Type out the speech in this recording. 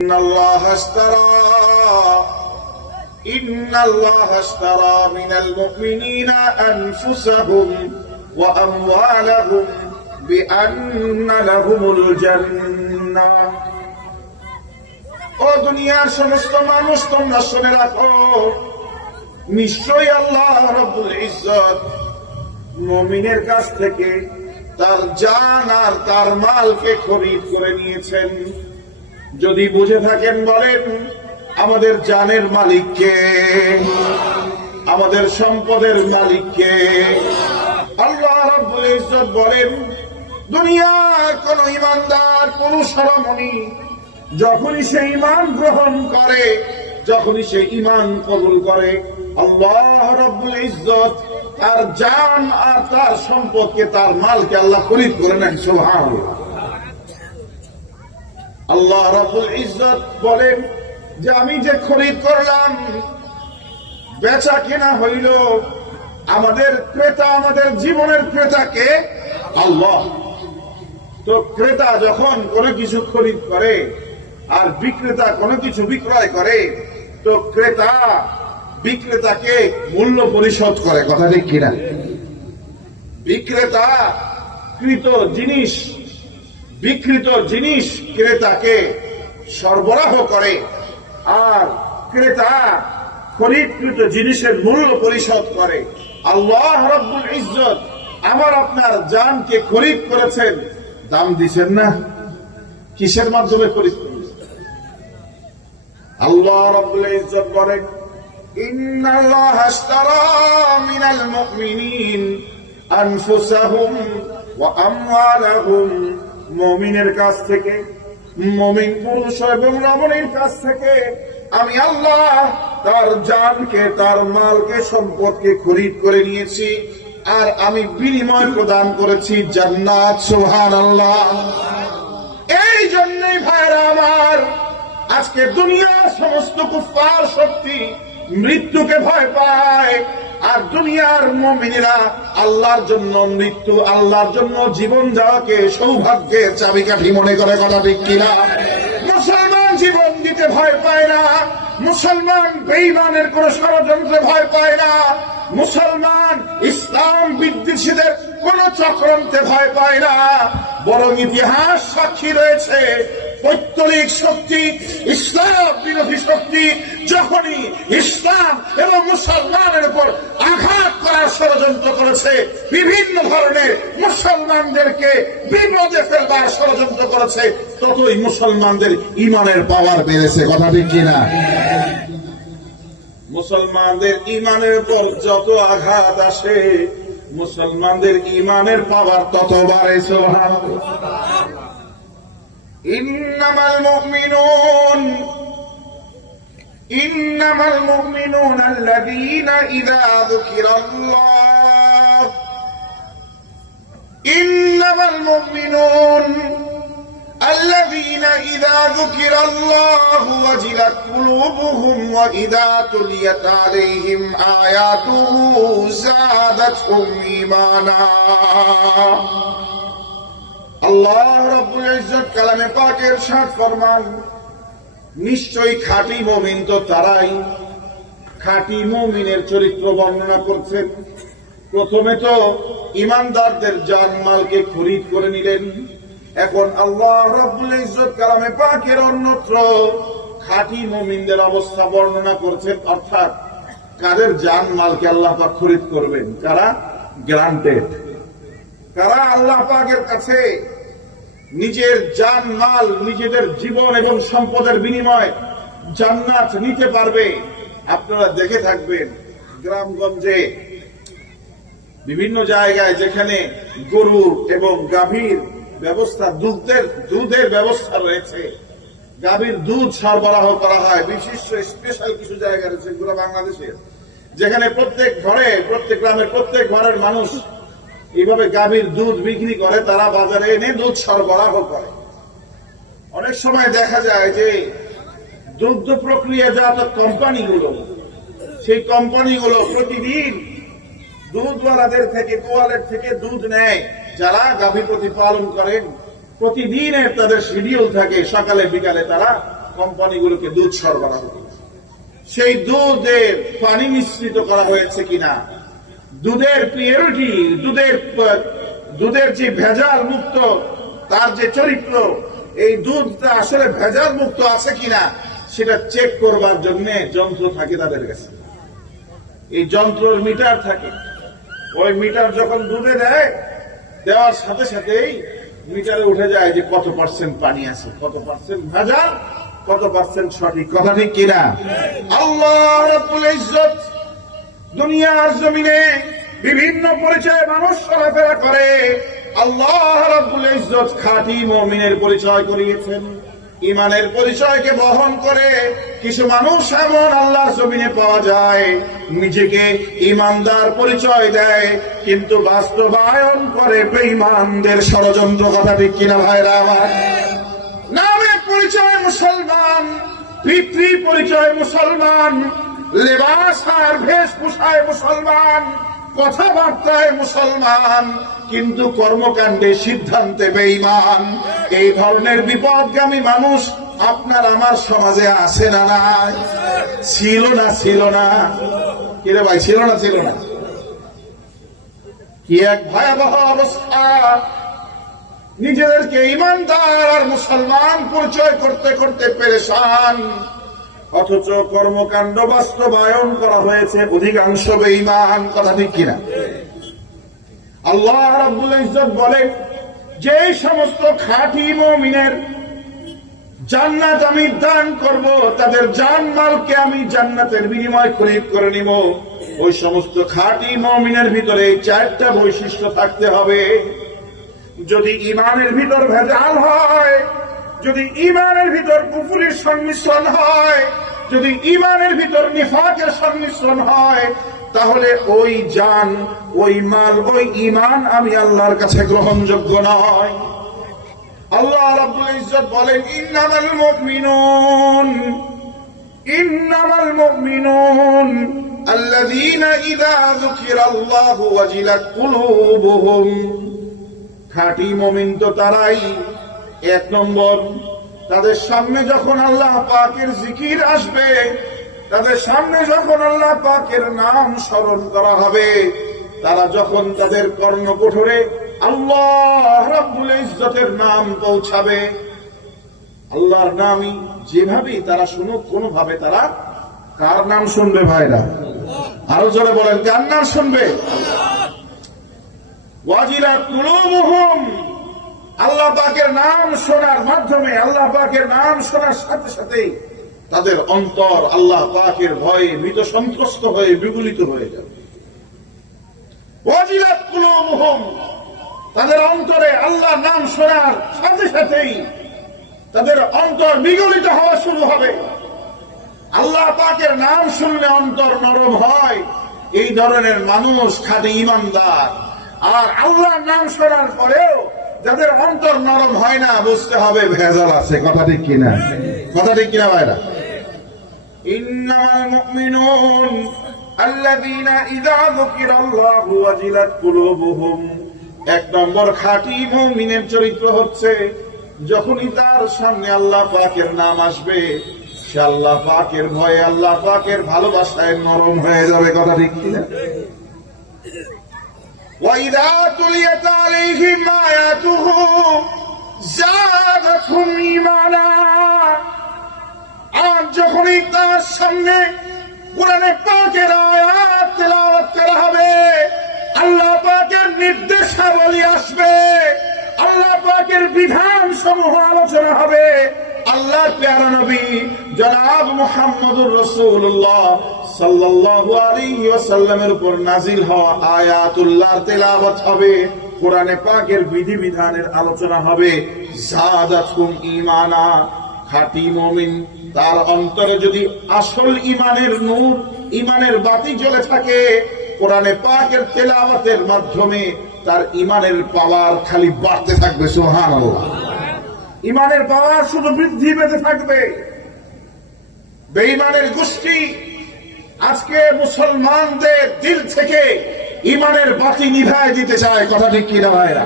إن الله اشترى من المؤمنين أنفسهم وأموالهم بأن لهم الجنة ও দুনিয়ার সমস্ত মানুষ তোমরা শুনে রাখো, নিশ্চয়ই আল্লাহ রাব্বুল ইজ্জত মুমিনের কাছ থেকে তার জান আর তার মালকে খরিদ করে নিয়েছেন। যদি বুঝে থাকেন বলেন, আমাদের জানের মালিককে, আমাদের সম্পদের মালিককে? আল্লাহ রাব্বুল ইজ্জত বলেন, দুনিয়ার কোন ঈমানদার পুরুষ রমণী যখনই সে ঈমান গ্রহণ করে, যখনই সে ঈমান কবুল করে, আল্লাহ রাব্বুল ইজ্জত তার জান আর তার সম্পদকে, তার মালকে আল্লাহ খরিদ করে নেন। সুবহানাল্লাহ। আল্লাহ রাব্বুল ইজ্জত বলেন যে আমি যে খরিদ করলাম, বেচা কেনা হইল, আমাদের ক্রেতা, আমাদের জীবনের ক্রেতাকে আল্লাহ। তো ক্রেতা যখন কোনো কিছু খরিদ করে আর বিক্রেতা কোনো কিছু বিক্রয় করে, তো ক্রেতা বিক্রেতাকে মূল্য পরিশোধ করে, কথা ঠিক কিনা? বিক্রেতা বিকৃত জিনিস ক্রেতাকে সরবরাহ করে, আর ক্রেতা খরিদকৃত জিনিসের মূল্য পরিশোধ করে। আল্লাহ রাব্বুল ইজ্জত আমার আপনার জানকে খরিদ করেছেন, দাম দিচ্ছেন না? কিসের মাধ্যমে খরিদ করেছেন? আল্লাহ রাব্বুল ইজ্জত বলেন, ইন্নাল্লাহা আশতারা মিনাল মুমিনিন আনফুসাহুম ওয়া আমওয়ালাহুম, মুমিনের কাছ থেকে, মুমিন পুরুষ এবং রমণীর কাছ থেকে আমি আল্লাহ তার জানকে, তার মালকে, সম্পদকে খরিদ করে নিয়েছি, আর আমি বিনিময় প্রদান করেছি জান্নাত। সুবহানাল্লাহ। এই জন্যই ভাইরা আমার, আজকে দুনিয়ার সমস্ত কুফফার শক্তি মৃত্যুকে ভয় পায়, আর দুনিয়ার মুমিনেরা আল্লাহর জন্য মৃত্যু, আল্লাহর জন্য জীবন যাওয়াকে সৌভাগ্যের চাবিকাঠি মনে করে, কথা ঠিক কিনা? মুসলমান জীবন দিতে ভয় পায় না, মুসলমান বেঈমানের কোন ষড়যন্ত্রে ভয় পায় না, মুসলমান ইসলাম বিদ্বেষীদের কোন চক্রান্তে ভয় পায় না, বরং ইতিহাস সাক্ষী রয়েছে, পৌত্তলিক শক্তি, ইসলাম বিরোধী শক্তি যখনই ইসলাম এবং মুসলমানের উপর আঘাত করার ষড়যন্ত্র করেছে, বিভিন্ন ধরনের মুসলমানদেরকে বিপদে ফেলবার ষড়যন্ত্র করেছে, ততই মুসলমানদের ঈমানের পাওয়ার বেড়েছে, কথা ঠিক কিনা? মুসলমানদের ঈমানের উপর যত আঘাত আসে, মুসলমানদের ঈমানের পাওয়ার তত বাড়ে। সুবহানাল্লাহ। إنما المؤمنون الذين إذا ذكر الله إنما المؤمنون الذين إذا ذكر الله وجلت قلوبهم وإذا تليت عليهم آياته زادتهم إيمانا। আল্লাহ রাব্বুল ইজ্জত কালামে পাকে ইরশাদ ফরমান, নিশ্চয়ই খাঁটি মুমিন তো তারাই। খাঁটি মুমিনের চরিত্র বর্ণনা করছেন। প্রথমে তো ঈমানদারদের জানমালকে খরিদ করে নিলেন, এখন আল্লাহ রাব্বুল ইজ্জত কালামে পাকের অন্যত্র খাঁটি মুমিনদের অবস্থা বর্ণনা করছেন, অর্থাৎ কাদের জানমালকে আল্লাহ পাক খরিদ করবেন, কারা গ্রান্টেড, কারা আল্লাহ পাকের কাছে নিজের জান মাল, নিজেদের জীবন এবং সম্পদের বিনিময় জান্নাত নিতে পারবে। আপনারা দেখে থাকবেন গ্রামগঞ্জে বিভিন্ন জায়গায় যেখানে গরু এবং গাভীর ব্যবস্থা, দুধের ব্যবস্থা রয়েছে, গাভীর দুধ সরবরাহ করা হয়, বিশিষ্ট স্পেশাল কিছু জায়গা রয়েছে পুরো বাংলাদেশের, যেখানে প্রত্যেক ঘরে, প্রত্যেক গ্রামের প্রত্যেক ঘরের মানুষ এইভাবে গাভীর দুধ বিক্রি করে, তারা বাজারে এনে দুধ সরবরাহ করে। অনেক সময় দেখা যায় যে দুগ্ধ প্রক্রিয়াজাত কোম্পানিগুলো, সেই কোম্পানিগুলো প্রতিদিন দুধওয়ালাদের থেকে, গোয়ালের থেকে দুধ নেয়। যারা গাভী প্রতিপালন করেন প্রতিদিনের তাদের শিডিউল থাকে, সকালে বিকালে তারা কোম্পানিগুলোকে দুধ সরবরাহ করে, সেই দুধের পানি মিশ্রিত করা হয়েছে কিনা, দুধের পিউরিটি, দুধের যে ভেজাল মুক্ত তার যে চরিত্র, এই দুধটা আসলে ভেজাল মুক্ত আছে কিনা সেটা চেক করবার জন্য যন্ত্র থাকে তাদের কাছে। এই যন্ত্রের মিটার থাকে, ওই মিটার যখন দুধে দেয়, দেওয়ার সাথে সাথেই মিটারে উঠে যায় যে কত পার্সেন্ট পানি আছে, কত পার্সেন্ট ভেজাল, কত পার্সেন্ট সঠিক। কথা ঠিক কিনা? আল্লাহ রাব্বুল ইজ্জত দুনিয়ার জমিনে বিভিন্ন পরিচয়ে মানুষ চলাফেরা করে। আল্লাহ রাব্বুল ইজ্জত খাঁটি মুমিনের পরিচয় করিয়েছেন, ইমানের পরিচয়কে বহন করে। কিছু মানুষ এমন আল্লাহর জমিনে পাওয়া যায় নিজেকে ইমানদার পরিচয় দেয়, কিন্তু বাস্তবায়ন করে বেঈমানদের ষড়যন্ত্র। কথা ঠিক কিনা ভাইরা আমার? নামে পরিচয় মুসলমান, পিতৃ পরিচয় মুসলমান, লেবাস আর বেশভূষায় মুসলমান, কথাবার্তায় মুসলমান, কিন্তু কর্মকাণ্ডে সিদ্ধান্তে বেঈমান। এই ধরনের বিপদগামী মানুষ আপনার আমার সমাজে আছে না? নাই? ছিল না? ছিল না? কিরে ভাই, ছিল না? ছিল না? কি এক ভয়াবহ অবস্থা! নিজেদেরকে ইমানদার আর মুসলমান পরিচয় করতে করতে পেরেশান, অথচ কর্মকাণ্ড বাস্তবায়ন করা হয়েছে অধিকাংশ বেঈমান। কথা ঠিক কিনা? আল্লাহ রাব্বুল ইজ্জত বলেন, যে সমস্ত খাঁটি মুমিনের জান্নাত আমি দান করব, তাদের জানমালকে আমি জান্নাতের বিনিময় খরিদ করে নিব। ওই সমস্ত খাঁটি মুমিনের ভিতরে চারটা বৈশিষ্ট্য থাকতে হবে। যদি ইমানের ভিতর ভেজাল হয়, যদি ইমানের ভিতর কুফরির সংমিশ্রণ হয়, যদি ইমানের ভিতর নিফাকের সংমিশ্রণ হয়, তাহলে ওই জান, ওই মাল, ওই ইমান আমি আল্লাহর কাছে গ্রহণযোগ্য নয়। আল্লাহ রাব্বুল ইজ্জত বলেন, ইন্নামাল মুমিনুন আল্লাযীনা ইযা যুকিরাল্লাহু ওয়াজিলাত কুলুবুহুম। খাঁটি মুমিন তো তারাই, এক নম্বর, তাদের সামনে যখন আল্লাহ পাকের জিকির আসবে, তাদের সামনে যখন আল্লাহ পাকের নাম স্মরণ করা হবে, তারা যখন তাদের কর্ণকুঠরে আল্লাহ রাব্বুল ইজ্জতের নাম পৌঁছাবে, আল্লাহর নামই যেভাবে তারা শুনুক, কোনভাবে তারা কার নাম শুনবে ভাইরা? আরো জোরে বলেন, কার নাম শুনবে? ওয়াজিলাত কুলুবুহুম। আল্লাহ পাকের নাম শোনার মাধ্যমে, আল্লাহ পাকের নাম শোনার সাথে সাথেই তাদের অন্তর আল্লাহ পাকের ভয়ে ভীত সন্ত্রস্ত হয়ে বিগলিত হয়ে যাবে। ওয়াজিলাত কুলুবুহুম, তাদের অন্তরে আল্লাহ নাম শোনার সাথে সাথেই তাদের অন্তর বিগলিত হওয়া শুরু হবে। আল্লাহ পাকের নাম শুনলে অন্তর নরম হয়, এই ধরনের মানুষ খাঁটি ইমানদার। আর আল্লাহর নাম শোনার পরেও যাদের অন্তর নরম হয় না, বুঝতে হবে ভেজাল আছে। কথা ঠিক কিনা? কথা ঠিক কিনা ভাইরা? ইন্নামাল মুমিনুন আল্লাযীনা ইযা যুকিরাল্লাহু ওয়াজিলাত কুলুবুহুম। এক নম্বর খাঁটি মুমিনের চরিত্র হচ্ছে, যখনই তার সামনে আল্লাহ পাকের নাম আসবে, সে আল্লাহ পাকের ভয়ে, আল্লাহ পাকের ভালোবাসায় নরম হয়ে যাবে। কথা ঠিক কিনা? وَإِذَا تُلِيَتْ عَلَيْهِمْ آيَاتُهُ زَادَتْهُمْ إِيمَانًا। আর যখনই তার সামনে কোরআনে পাকের আয়াত তেলাওয়াত করা হবে, আল্লাহ পাকের নির্দেশাবলী আসবে, আল্লাহ পাকের বিধান সমূহ আলোচনা হবে, আল্লাহর প্যারা নবী জনাব মুহাম্মদুর রাসূলুল্লাহ সাল্লাল্লাহু আলাইহি ওয়াসাল্লামের উপর নাজিল হওয়া আয়াতুল্লাহর তেলাওয়াত হবে, কোরআনে পাকের বিধিবিধানের আলোচনা হবে। যাদাতহুম ঈমানা। খাঁটি মুমিন, তার অন্তরে যদি আসল ইমানের নূর, ইমানের বাতি জ্বলে থাকে, কোরআনে পাকের তেলাওয়াতের মাধ্যমে তার ইমানের পাওয়ার খালি বাড়তে থাকবে। সুবহানাল্লাহ। ইমানের পাওয়ার শুধু বৃদ্ধি পেতে থাকবে। বেঈমানের গোষ্ঠী আজকে মুসলমানদের দিল থেকে ইমানের বাতি নিভায় দিতে চায়। কথা ঠিক কিনা ভাইরা?